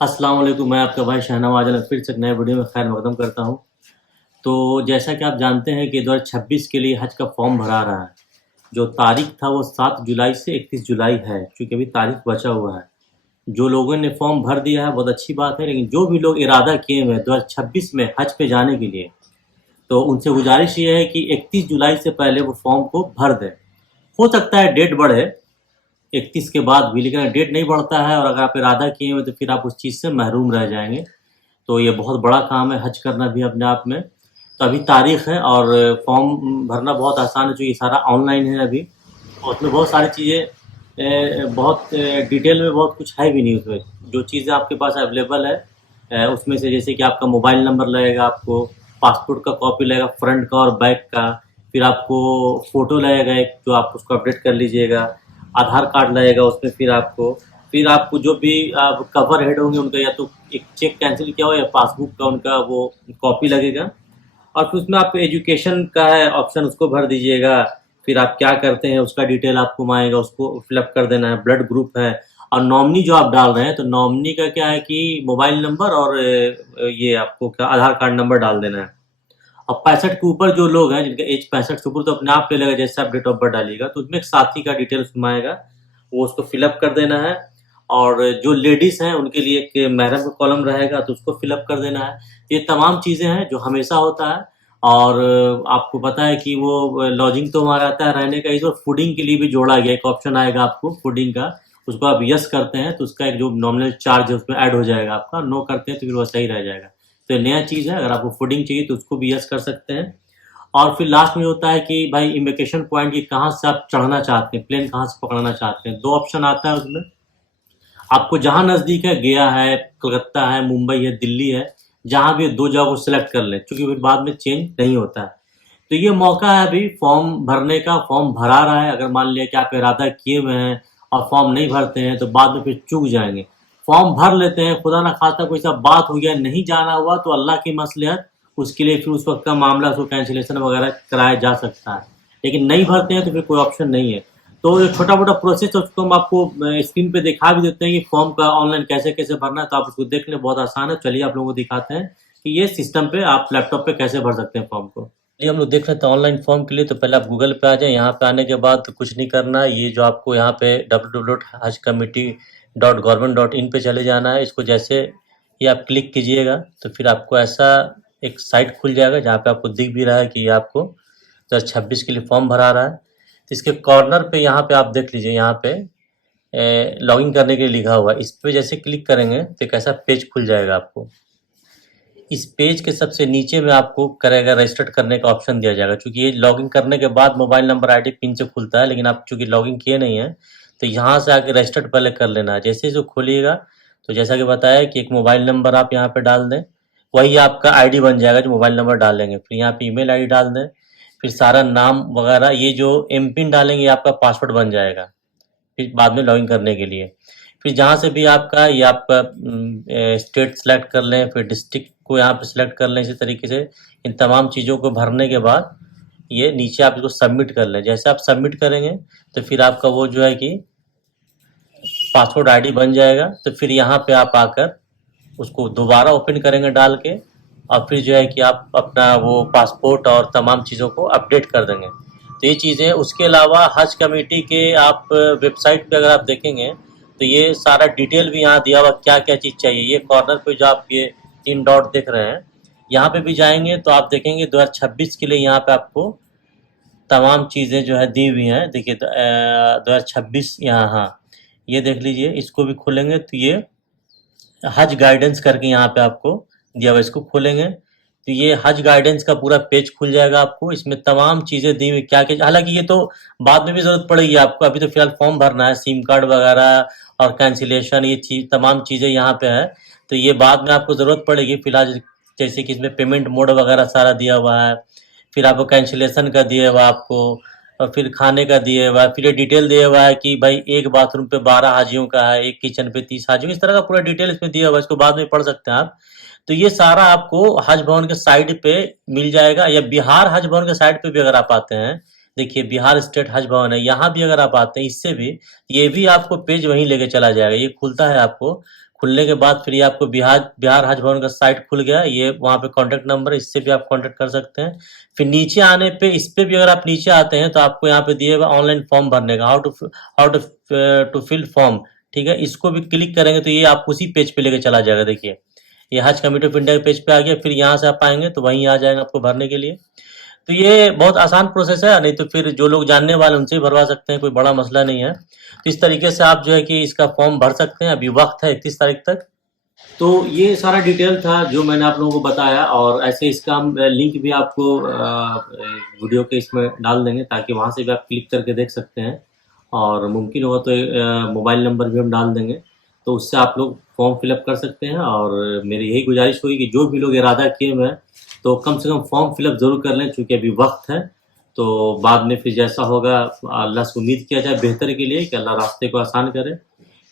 अस्सलाम वालेकुम, मैं आपका भाई शाहनवाज आलम फिर से एक नए वीडियो में खैर मकदम करता हूँ। तो जैसा कि आप जानते हैं कि 2026 के लिए हज का फॉर्म भरा रहा है। जो तारीख था वो 7 जुलाई से 31 जुलाई है, क्योंकि अभी तारीख बचा हुआ है। जो लोगों ने फॉर्म भर दिया है बहुत अच्छी बात है, लेकिन जो भी लोग इरादा किए हुए हैं 2026 में हज पे जाने के लिए, तो उनसे गुजारिश ये है कि 31 जुलाई से पहले वो फॉर्म को भर दें। हो सकता है डेट बढ़े 31 के बाद भी, लेकिन डेट नहीं बढ़ता है और अगर आप इरादा किए हुए तो फिर आप उस चीज़ से महरूम रह जाएंगे। तो ये बहुत बड़ा काम है हज करना भी अपने आप में। तो अभी तारीख है और फॉर्म भरना बहुत आसान है, क्योंकि सारा ऑनलाइन है अभी। और उसमें बहुत सारी चीज़ें बहुत डिटेल में बहुत कुछ है भी नहीं उसमें। जो चीज़ें आपके पास अवेलेबल है उसमें से जैसे कि आपका मोबाइल नंबर लगेगा, आपको पासपोर्ट का कॉपी लगेगा फ्रंट का और बैक का, फिर आपको फ़ोटो लगेगा एक जो आप उसको अपडेट कर लीजिएगा, आधार कार्ड लगेगा उसमें, फिर आपको जो भी आप कवर हेड होंगे उनका या तो एक चेक कैंसिल किया हो या पासबुक का उनका वो कॉपी लगेगा। और फिर उसमें आप एजुकेशन का है ऑप्शन, उसको भर दीजिएगा। फिर आप क्या करते हैं उसका डिटेल आपको आएगा, उसको फिलअप कर देना है। ब्लड ग्रुप है और नॉमिनी जो आप डाल रहे हैं, तो नॉमिनी का क्या है कि मोबाइल नंबर और ये आपको क्या आधार कार्ड नंबर डाल देना है। और 65 के ऊपर जो लोग हैं जिनका एज 65 से ऊपर, तो अपने आप ले लेगा जैसे आप डेट ऑफ बर्थ डालिएगा, तो उसमें एक साथी का डिटेल उसमें आएगा, वो उसको फिलअप कर देना है। और जो लेडीज़ हैं उनके लिए एक महरम का कॉलम रहेगा, तो उसको फिलअप कर देना है। ये तमाम चीज़ें हैं जो हमेशा होता है। और आपको पता है कि वो लॉजिंग तो हमारा आता है रहने का, इस और फूडिंग के लिए भी जोड़ा गया एक ऑप्शन आएगा आपको फूडिंग का। उसको आप यस करते हैं तो उसका एक जो नॉमिनल चार्ज है उसमें ऐड हो जाएगा आपका, नो करते हैं तो फिर वो सही रह जाएगा। तो ये नया चीज़ है, अगर आपको फूडिंग चाहिए तो उसको भी यस कर सकते हैं। और फिर लास्ट में होता है कि भाई इमिग्रेशन पॉइंट की कहाँ से आप चढ़ना चाहते हैं, प्लेन कहाँ से पकड़ना चाहते हैं। दो ऑप्शन आता है उसमें, आपको जहाँ नज़दीक है, गया है, कलकत्ता है, मुंबई है, दिल्ली है, जहाँ भी दो जगह को सिलेक्ट कर लें, क्योंकि फिर बाद में चेंज नहीं होता है। तो ये मौका है अभी फॉर्म भरने का। फॉर्म भरा रहा है, अगर मान लिया कि आप इरादा किए हुए हैं और फॉर्म नहीं भरते हैं तो बाद में फिर चूक जाएंगे। फॉर्म भर लेते हैं, खुदा ना खास्ता कोई सा बात हो गया, नहीं जाना हुआ, तो अल्लाह की मसलिहत, उसके लिए फिर उस वक्त का मामला उसको कैंसिलेशन वगैरह कराया जा सकता है। लेकिन नहीं भरते हैं तो फिर कोई ऑप्शन नहीं है। तो जो छोटा मोटा प्रोसेस है उसको हम आपको स्क्रीन पे दिखा भी देते हैं कि फॉर्म का ऑनलाइन कैसे कैसे भरना है, तो आप उसको देख लें, बहुत आसान है। चलिए आप लोगों को दिखाते हैं कि ये सिस्टम पे आप लैपटॉप पे कैसे भर सकते हैं फॉर्म को। चलिए हम लोग देख लेते हैं ऑनलाइन फॉर्म के लिए। तो पहले आप गूगल पे आ जाएं। यहाँ पे आने के बाद तो कुछ नहीं करना है, ये जो आपको यहाँ पे www.hajcommittee.government.in पे चले जाना है। इसको जैसे ये आप क्लिक कीजिएगा तो फिर आपको ऐसा एक साइट खुल जाएगा जहाँ पे आपको दिख भी रहा है कि ये आपको 2026 के लिए फॉर्म भरा रहा है। तो इसके कॉर्नर पे यहाँ पे आप देख लीजिए, यहाँ पे लॉगिन करने के लिए लिखा हुआ है। इस पे जैसे क्लिक करेंगे तो एक ऐसा पेज खुल जाएगा आपको। इस पेज के सबसे नीचे में आपको करेगा रजिस्टर करने का ऑप्शन दिया जाएगा, क्योंकि ये लॉगिन करने के बाद मोबाइल नंबर आईडी पिन से खुलता है, लेकिन आप चूंकि लॉगिन किए नहीं है तो यहाँ से आके रजिस्टर्ड पहले कर लेना है। जैसे ही जो खोलिएगा तो जैसा कि बताया कि एक मोबाइल नंबर आप यहाँ पे डाल दें, वही आपका आईडी बन जाएगा जो मोबाइल नंबर डालेंगे। फिर यहाँ पे ईमेल आईडी डाल दें, फिर सारा नाम वगैरह, ये जो एम पिन डालेंगे ये आपका पासवर्ड बन जाएगा फिर बाद में लॉगिन करने के लिए। फिर जहाँ से भी आपका ये आपका स्टेट सेलेक्ट कर लें, फिर डिस्ट्रिक्ट को यहाँ पे सिलेक्ट कर लें। इसी तरीके से इन तमाम चीज़ों को भरने के बाद ये नीचे आप इसको सबमिट कर लें। जैसे आप सबमिट करेंगे तो फिर आपका वो जो है कि पासवर्ड आईडी बन जाएगा। तो फिर यहाँ पे आप आकर उसको दोबारा ओपन करेंगे डाल के, और फिर जो है कि आप अपना वो पासपोर्ट और तमाम चीज़ों को अपडेट कर देंगे। तो ये चीज़ें, उसके अलावा हज कमेटी के आप वेबसाइट पे अगर आप देखेंगे तो ये सारा डिटेल भी यहाँ दिया हुआ, क्या क्या चीज़ चाहिए। ये कॉर्नर पे जो आप ये 3 डॉट देख रहे हैं, यहाँ पे भी जाएंगे तो आप देखेंगे 2026 के लिए यहाँ पे आपको तमाम चीज़ें जो है दी हुई हैं। देखिए 2026 यहाँ, हाँ ये देख लीजिए। इसको भी खोलेंगे तो ये हज गाइडेंस करके यहाँ पे आपको दिया हुआ, इसको खोलेंगे तो ये हज गाइडेंस का पूरा पेज खुल जाएगा आपको। इसमें तमाम चीज़ें दी हुई, क्या क्या, हालांकि ये तो बाद में भी ज़रूरत पड़ेगी आपको, अभी तो फिलहाल फॉर्म भरना है, सिम कार्ड वगैरह और कैंसिलेशन, ये चीज़ तमाम चीज़ें यहाँ पे है। तो ये बाद में आपको ज़रूरत पड़ेगी। फिलहाल जैसे कि इसमें पेमेंट मोड वगैरह सारा दिया हुआ है, फिर आपको कैंसिलेशन का दिया हुआ आपको, और फिर खाने का दिया हुआ है, फिर ये डिटेल दिया हुआ है कि भाई एक बाथरूम पे 12 हाजियों का है, एक किचन पे 30 हाजियों, इस तरह का पूरा डिटेल इसमें दिया हुआ है। इसको बाद में पढ़ सकते हैं आप। तो ये सारा आपको हज भवन के साइट पे मिल जाएगा, या बिहार हज भवन के साइट पे भी अगर आप आते हैं, देखिए बिहार स्टेट हज भवन है, यहाँ भी अगर आप आते हैं इससे भी, ये भी आपको पेज वहीं लेके चला जाएगा। ये खुलता है आपको खुलने के बाद फिर ये आपको बिहार हज भवन का साइट खुल गया, ये वहाँ पे कॉन्टैक्ट नंबर है, इससे भी आप कॉन्टैक्ट कर सकते हैं। फिर नीचे आने पे इस पे भी अगर आप नीचे आते हैं तो आपको यहाँ पे दिए हुआ ऑनलाइन फॉर्म भरने का, हाउ टू फिल फॉर्म, ठीक है। इसको भी क्लिक करेंगे तो ये आप उसी पेज पे लेके चला जाएगा। देखिए ये हज कमेटी ऑफ इंडिया के पेज पे आ गया, फिर यहाँ से आप आएंगे तो वहीं आ जाएगा आपको भरने के लिए। तो ये बहुत आसान प्रोसेस है, नहीं तो फिर जो लोग जानने वाले उनसे ही भरवा सकते हैं, कोई बड़ा मसला नहीं है। तो इस तरीके से आप जो है कि इसका फॉर्म भर सकते हैं। अभी वक्त है 31 तारीख तक। तो ये सारा डिटेल था जो मैंने आप लोगों को बताया, और ऐसे इसका हम लिंक भी आपको वीडियो के इसमें डाल देंगे ताकि वहाँ से भी आप क्लिक करके देख सकते हैं, और मुमकिन होगा तो मोबाइल नंबर भी हम डाल देंगे, तो उससे आप लोग फॉर्म फिलअप कर सकते हैं। और मेरी यही गुजारिश होगी कि जो भी लोग इरादा किए हुए हैं तो कम से कम फॉर्म फिलअप ज़रूर कर लें, चूँकि अभी वक्त है। तो बाद में फिर जैसा होगा अल्लाह से उम्मीद किया जाए बेहतर के लिए कि अल्लाह रास्ते को आसान करे।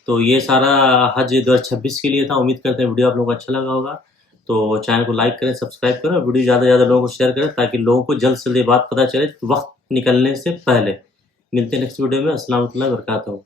तो ये सारा हज 2026 के लिए था। उम्मीद करते हैं वीडियो आप लोगों को अच्छा लगा होगा। तो चैनल को लाइक करें, सब्सक्राइब करें, और वीडियो ज़्यादा से ज़्यादा लोगों को शेयर करें ताकि लोगों को जल्द से जल्द ये बात पता चले वक्त निकलने से पहले। मिलते हैं नेक्स्ट वीडियो में। अस्सलाम वालेकुम वरहमतुल्लाहि वबरकातुहू।